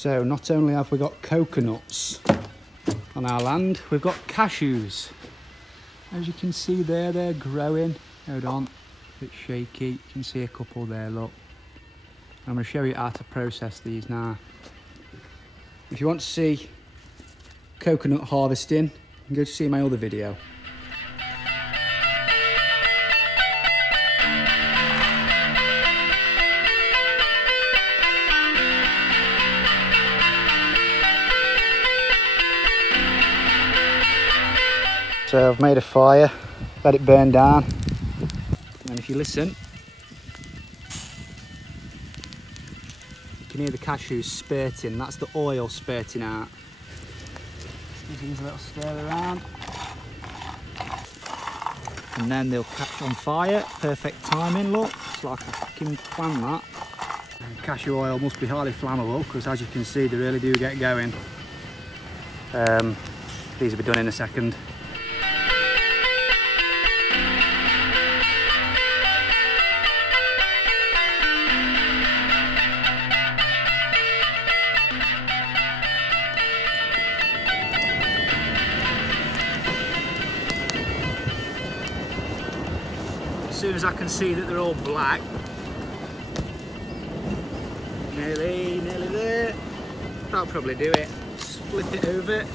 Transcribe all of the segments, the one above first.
So not only have we got coconuts on our land, we've got cashews. As you can see there, they're growing. Hold on, a bit shaky. You can see a couple there, look. I'm going to show you how to process these now. If you want to see coconut harvesting, you can go to see my other video. So I've made a fire, let it burn down, and if you listen, you can hear the cashews spurting. That's the oil spurting out. Give these a little stir around, and then they'll catch on fire. Perfect timing, look, it's like I fucking planned that. And cashew oil must be highly flammable because, as you can see, they really do get going. These will be done in a second. As soon as I can see that they're all black, nearly there, that'll probably do it. Just flip it over, and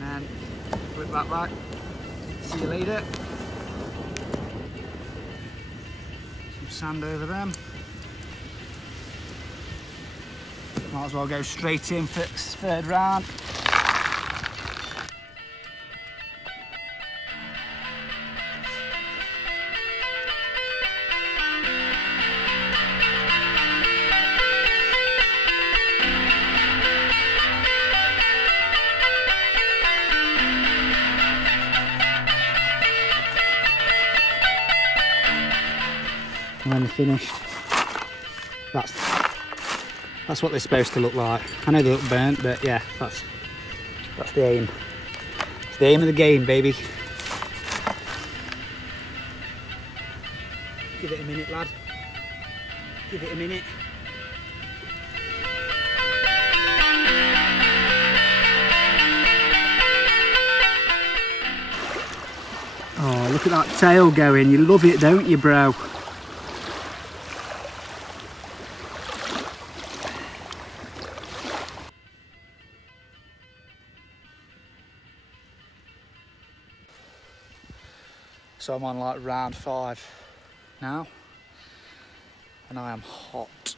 then flip that back. See you later. Some sand over them. Might as well go straight in for third round. And when they're finished, that's what they're supposed to look like. I know they look burnt, but yeah, that's the aim. It's the aim of the game, baby. Give it a minute, lad. Give it a minute. Oh, look at that tail going. You love it, don't you, bro? So I'm on like round 5 now, and I am hot.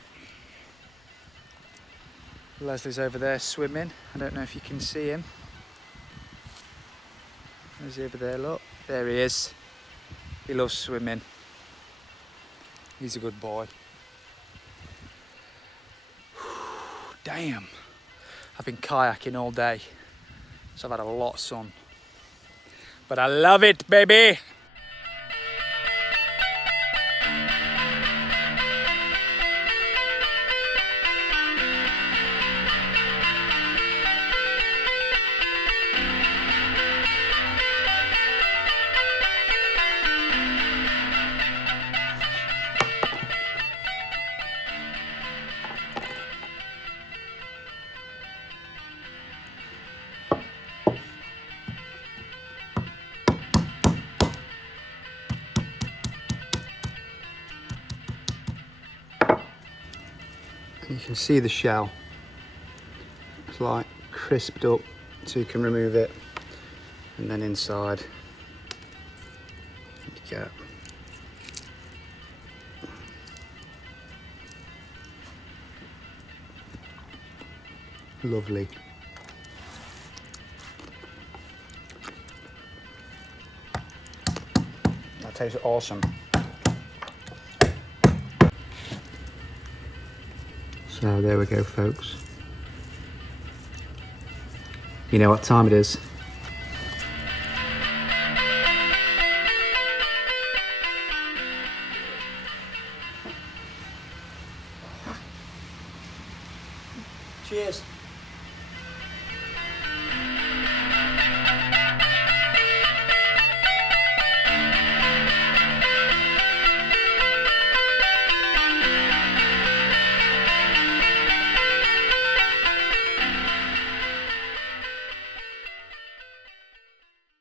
Leslie's over there swimming. I don't know if you can see him. He's over there, look. There he is. He loves swimming. He's a good boy. Damn. I've been kayaking all day, so I've had a lot of sun. But I love it, baby. You can see the shell. It's like crisped up, so you can remove it, and then inside you get lovely. That tastes awesome. So there we go, folks. You know what time it is. Cheers.